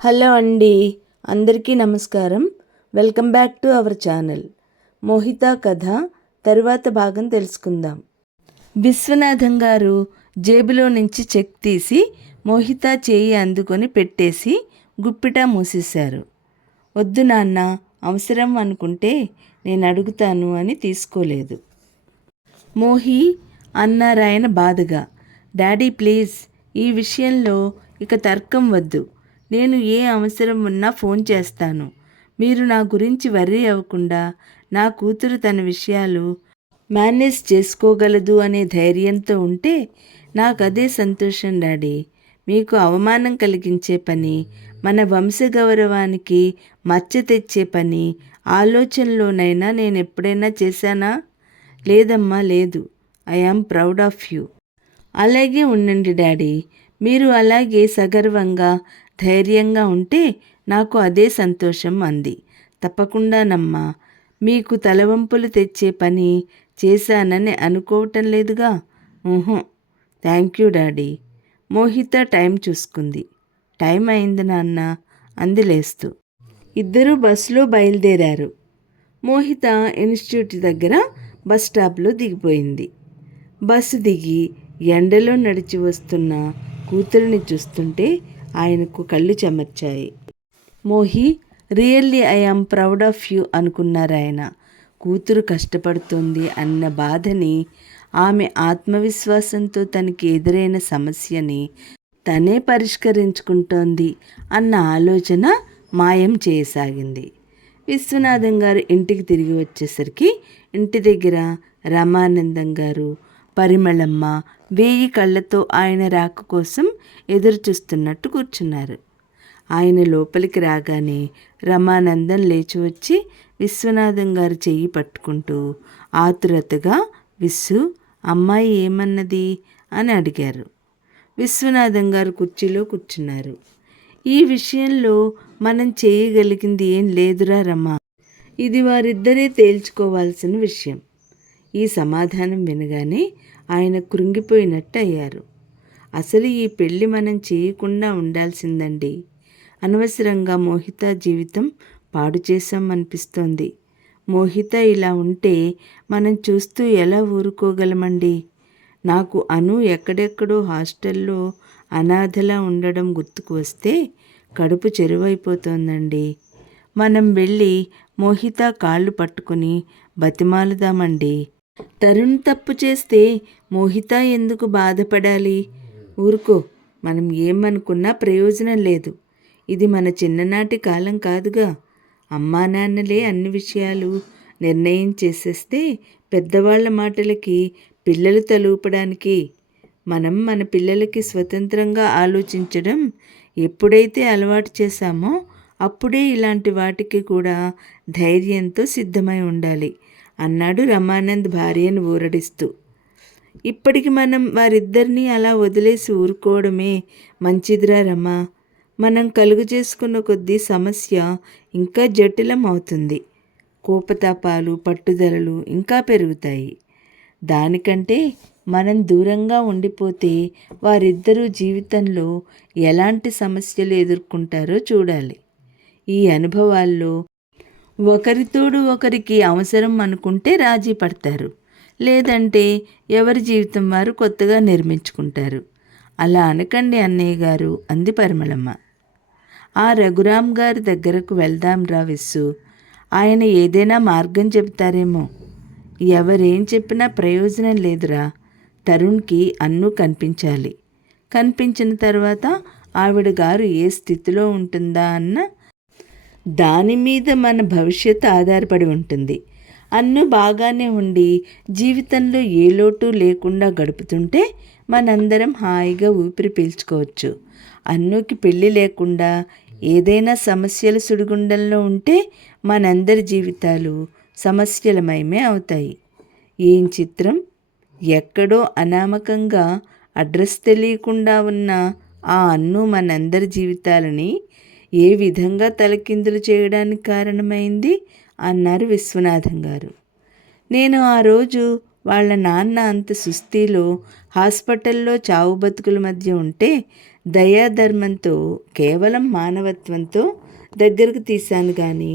Hello అండి అందరికీ నమస్కారం. Welcome back to our channel. Mohita కథ తరువాత భాగం తెలుసుకుందాం. విశ్వనాథం గారు జేబులో నుంచి చెక్ తీసి మోహిత చేయి అందుకొని పెట్టేసి గుప్పిట మూసేశారు. వద్దు నాన్న అవసరం అనుకుంటే నేను అడుగుతాను అని తీసుకోలేదు. మోహి అన్నారాయన బాధగా డాడీ ప్లీజ్ ఈ విషయంలో ఇక తర్కం వద్దు. నేను ఏ అవసరం ఉన్నా ఫోన్ చేస్తాను. మీరు నా గురించి వర్రీ అవ్వకుండా నా కూతురు తన విషయాలు మేనేజ్ చేసుకోగలదు అనే ధైర్యంతో ఉంటే నాకు అదే సంతోషం డాడీ. మీకు అవమానం కలిగించే పని మన వంశగౌరవానికి మచ్చ తెచ్చే పని ఆలోచనలోనైనా నేను ఎప్పుడైనా చేశానా? లేదమ్మా లేదు. I am proud of you. అలాగే ఉండండి డాడీ. మీరు అలాగే సగర్వంగా ధైర్యంగా ఉంటే నాకు అదే సంతోషం అంది. తప్పకుండానమ్మా మీకు తలవంపులు తెచ్చే పని చేశానని అనుకోవటం లేదుగా? ఊహు. Thank you daddy. Mohitha time చూసుకుంది. టైం అయింది నాన్న. అందిలేస్తూ ఇద్దరూ బస్సులో బయలుదేరారు. మోహిత ఇన్స్టిట్యూట్ దగ్గర బస్ స్టాప్లో దిగిపోయింది. బస్సు దిగి ఎండలో నడిచి వస్తున్న కూతురిని చూస్తుంటే ఆయనకు కళ్ళు చెమర్చాయి. Mohi really I proud of you అనుకున్నారు ఆయన. కూతురు కష్టపడుతోంది అన్న బాధని ఆమె ఆత్మవిశ్వాసంతో తనకి ఎదురైన సమస్యని తనే పరిష్కరించుకుంటోంది అన్న ఆలోచన మాయం చేయసాగింది. విశ్వనాథం గారు ఇంటికి తిరిగి వచ్చేసరికి ఇంటి దగ్గర రామానందం గారు పరిమళమ్మ వేయి కళ్ళతో ఆయన రాక కోసం ఎదురు చూస్తున్నట్టు కూర్చున్నారు. ఆయన లోపలికి రాగానే రమానందం లేచి వచ్చి విశ్వనాథం గారు చెయ్యి పట్టుకుంటూ ఆతురతగా విస్సు అమ్మాయి ఏమన్నది? అని అడిగారు. విశ్వనాథం గారు కుర్చీలో కూర్చున్నారు. ఈ విషయంలో మనం చేయగలిగింది ఏం లేదురా రమా. ఇది వారిద్దరే తేల్చుకోవాల్సిన విషయం. ఈ సమాధానం వినగానే ఆయన కృంగిపోయినట్టు అయ్యారు అసలు ఈ పెళ్ళి మనం చేయకుండా ఉండాల్సిందండి. అనవసరంగా మోహిత జీవితం పాడు చేశాం అనిపిస్తోంది మోహిత ఇలా ఉంటే మనం చూస్తూ ఎలా ఊరుకోగలమండి? నాకు అను ఎక్కడెక్కడో హాస్టల్లో అనాథలా ఉండడం గుర్తుకు వస్తే కడుపు చెరువైపోతోందండి. మనం వెళ్ళి మోహిత కాళ్ళు పట్టుకుని బతిమాలుదామండి. తరుణ్ తప్పు చేస్తే మోహిత ఎందుకు బాధపడాలి? ఊరుకో మనం ఏమనుకున్నా ప్రయోజనం లేదు. ఇది మన చిన్ననాటి కాలం కాదుగా. అమ్మా నాన్నలే అన్ని విషయాలు నిర్ణయం చేసేస్తే పెద్దవాళ్ళ మాటలకి పిల్లలు తలూపడానికి. మనం మన పిల్లలకి స్వతంత్రంగా ఆలోచించడం ఎప్పుడైతే అలవాటు చేశామో అప్పుడే ఇలాంటి వాటికి కూడా ధైర్యంతో సిద్ధమై ఉండాలి. అన్నాడు రమానంద్ భార్యను ఊరడిస్తూ. ఇప్పటికి మనం వారిద్దరినీ అలా వదిలేసి ఊరుకోవడమే మంచిదిరా రమా. మనం కలుగు చేసుకున్న కొద్దీ సమస్య ఇంకా జటిలం అవుతుంది కోపతాపాలు పట్టుదలలు ఇంకా పెరుగుతాయి. దానికంటే మనం దూరంగా ఉండిపోతే వారిద్దరూ జీవితంలో ఎలాంటి సమస్యలు ఎదుర్కొంటారో చూడాలి. ఈ అనుభవాల్లో ఒకరితోడు ఒకరికి అవసరం అనుకుంటే రాజీ పడతారు. లేదంటే ఎవరి జీవితం వారు కొత్తగా నిర్మించుకుంటారు. అలా అనకండి అన్నయ్య గారు అంది పరిమళమ్మ. ఆ రఘురామ్ గారి దగ్గరకు వెళ్దాం రా విస్సు. ఆయన ఏదైనా మార్గం చెబుతారేమో. ఎవరేం చెప్పినా ప్రయోజనం లేదురా. తరుణ్కి అన్ను కనిపించాలి. కనిపించిన తర్వాత ఆవిడ గారు ఏ స్థితిలో ఉంటుందా అన్న దాని మీద మన భవిష్యత్తు ఆధారపడి ఉంటుంది. అన్ను బాగానే ఉండి జీవితంలో ఏ లోటు లేకుండా గడుపుతుంటే మనందరం హాయిగా ఊపిరి పీల్చుకోవచ్చు. అన్నుకి పెళ్ళి లేకుండా ఏదైనా సమస్యల సుడిగుండంలో ఉంటే మనందరి జీవితాలు సమస్యలమయమే అవుతాయి. ఏం చిత్రం ఎక్కడో అనామకంగా అడ్రస్ తెలియకుండా ఉన్న ఆ అన్ను మనందరి జీవితాలని ఏ విధంగా తలకిందులు చేయడానికి కారణమైంది? అన్నారు విశ్వనాథం గారు. నేను ఆ రోజు వాళ్ళ నాన్న అంత సుస్థిలో హాస్పిటల్లో చావు బతుకుల మధ్య ఉంటే దయాధర్మంతో కేవలం మానవత్వంతో దగ్గరకు తీశాను కానీ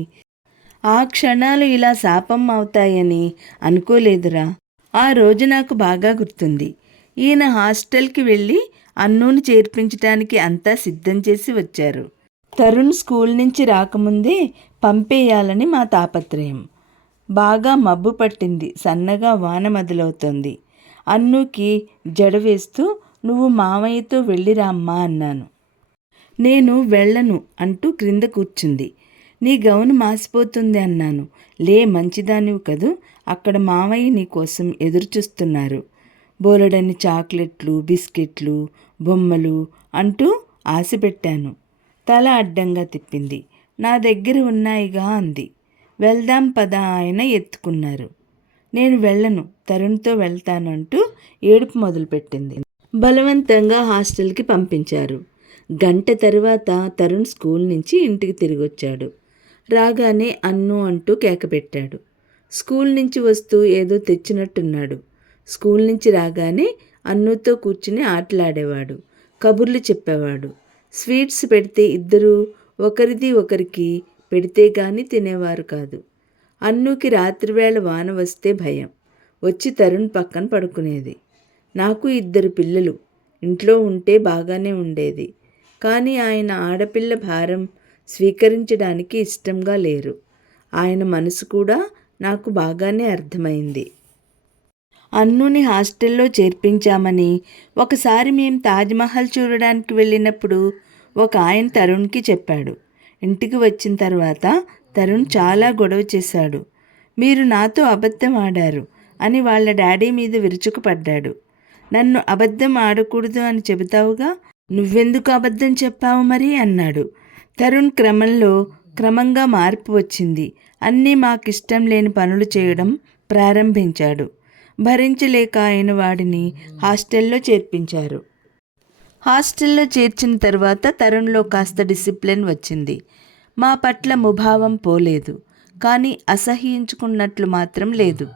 ఆ క్షణాలు ఇలా శాపం అవుతాయని అనుకోలేదురా. ఆ రోజు నాకు బాగా గుర్తుంది. ఈయన హాస్టల్కి వెళ్ళి అన్నూని చేర్పించడానికి అంతా సిద్ధం చేసి వచ్చారు. తరుణ్ స్కూల్ నుంచి రాకముందే పంపేయాలని మా తాపత్రయం. బాగా మబ్బు పట్టింది. సన్నగా వాన మొదలవుతోంది. అన్నుకి జడ వేస్తూ నువ్వు మామయ్యతో వెళ్ళిరామ్మా అన్నాను. నేను వెళ్ళను అంటూ క్రింద కూర్చుంది. నీ గౌను మాసిపోతుంది అన్నాను. లే మంచిదానివి కదూ. అక్కడ మామయ్య నీ కోసం ఎదురుచూస్తున్నారు. బోలెడన్ని చాక్లెట్లు బిస్కెట్లు బొమ్మలు అంటూ ఆశ పెట్టాను తల అడ్డంగా తిప్పింది. నా దగ్గర ఉన్నాయిగా అంది. వెళ్దాం పద ఆయన ఎత్తుకున్నారు. నేను వెళ్ళను తరుణ్తో వెళ్తానంటూ ఏడుపు మొదలుపెట్టింది. బలవంతంగా హాస్టల్కి పంపించారు. గంట తర్వాత తరుణ్ స్కూల్ నుంచి ఇంటికి తిరిగి వచ్చాడు రాగానే అన్ను అంటూ కేకపెట్టాడు. స్కూల్ నుంచి వస్తూ ఏదో తెచ్చినట్టున్నాడు. స్కూల్ నుంచి రాగానే అన్నుతో కూర్చుని ఆటలాడేవాడు. కబుర్లు చెప్పేవాడు. స్వీట్స్ పెడితే ఇద్దరు ఒకరిది ఒకరికి పెడితే కానీ తినేవారు కాదు. అన్నుకి రాత్రివేళ వాన వస్తే భయం. వచ్చి తరుణ్ పక్కన పడుకునేది. నాకు ఇద్దరు పిల్లలు. ఇంట్లో ఉంటే బాగానే ఉండేది. కానీ ఆయన ఆడపిల్ల భారం స్వీకరించడానికి ఇష్టంగా లేరు. ఆయన మనసు కూడా నాకు బాగానే అర్థమైంది. అన్నుని హాస్టల్లో చేర్పించామని. ఒకసారి మేము తాజ్మహల్ చూడడానికి వెళ్ళినప్పుడు ఒక ఆయన తరుణ్కి చెప్పాడు. ఇంటికి వచ్చిన తర్వాత తరుణ్ చాలా గొడవ చేశాడు. మీరు నాతో అబద్ధం ఆడారు అని వాళ్ళ డాడీ మీద విరుచుకుపడ్డాడు నన్ను అబద్ధం ఆడకూడదు అని చెబుతావుగా? నువ్వెందుకు అబద్ధం చెప్పావు మరి? అన్నాడు. తరుణ్ క్రమంలో క్రమంగా మార్పు వచ్చింది. అన్నీ మాకిష్టం లేని పనులు చేయడం ప్రారంభించాడు. భరించలేక ఆయన వాడిని హాస్టల్లో చేర్పించారు. హాస్టల్లో చేర్చిన తర్వాత తరుణ్లో కాస్త డిసిప్లిన్ వచ్చింది. మా పట్ల ముభావం పోలేదు. కానీ అసహ్యించుకున్నట్లు మాత్రం లేదు.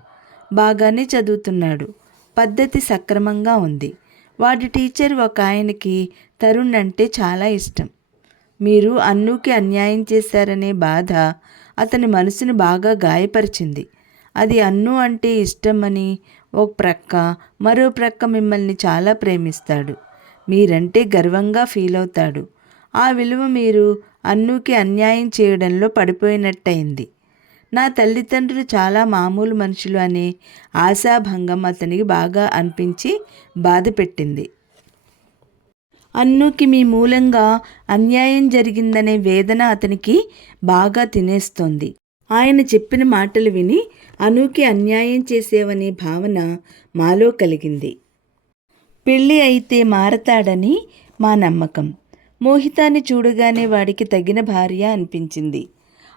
బాగానే చదువుతున్నాడు. పద్ధతి సక్రమంగా ఉంది. వాడి టీచర్ ఒక ఆయనకి తరుణ్ అంటే చాలా ఇష్టం. మీరు అన్నుకి అన్యాయం చేశారనే బాధ అతని మనసును బాగా గాయపరిచింది. అది అన్ను అంటే ఇష్టమని ఒక ప్రక్క మరో ప్రక్క మిమ్మల్ని చాలా ప్రేమిస్తాడు. మీరంటే గర్వంగా ఫీల్ అవుతాడు ఆ విలువ మీరు అన్నుకి అన్యాయం చేయడంలో పడిపోయినట్టయింది. నా తల్లిదండ్రులు చాలా మామూలు మనుషులు అనే ఆశాభంగం అతనికి బాగా అనిపించి బాధ పెట్టింది అన్నుకి మీ మూలంగా అన్యాయం జరిగిందనే వేదన అతనికి బాగా తినేస్తోంది. ఆయన చెప్పిన మాటలు విని అనుకి అన్యాయం చేసేవనే భావన మాలో కలిగింది. పెళ్ళి అయితే మారతాడని మా నమ్మకం. మోహితాన్ని చూడగానే వాడికి తగిన భార్య అనిపించింది.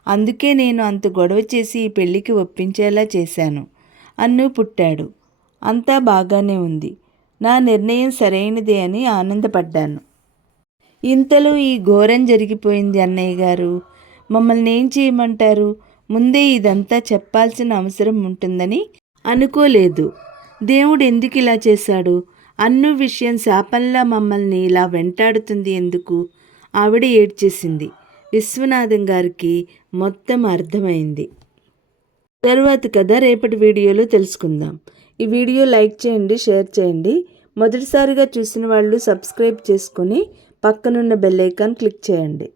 అందుకే నేను అంత గొడవ చేసి ఈ పెళ్ళికి ఒప్పించేలా చేశాను. అన్ను పుట్టాడు. అంతా బాగానే ఉంది. నా నిర్ణయం సరైనదే అని ఆనందపడ్డాను. ఇంతలో ఈ ఘోరం జరిగిపోయింది అన్నయ్య గారు. మమ్మల్ని ఏం చేయమంటారు? ముందే ఇదంతా చెప్పాల్సిన అవసరం ఉంటుందని అనుకోలేదు. దేవుడు ఎందుకు ఇలా చేశాడు? అన్ను విషయం శాపంలా మమ్మల్ని ఇలా వెంటాడుతుంది ఎందుకు? ఆవిడ ఏడ్చేసింది. విశ్వనాథం గారికి మొత్తం అర్థమైంది. తరువాత కథ రేపటి వీడియోలో తెలుసుకుందాం. ఈ వీడియో లైక్ చేయండి షేర్ చేయండి. మొదటిసారిగా చూసిన వాళ్ళు సబ్స్క్రైబ్ చేసుకొని పక్కనున్న బెల్ ఐకాన్ క్లిక్ చేయండి.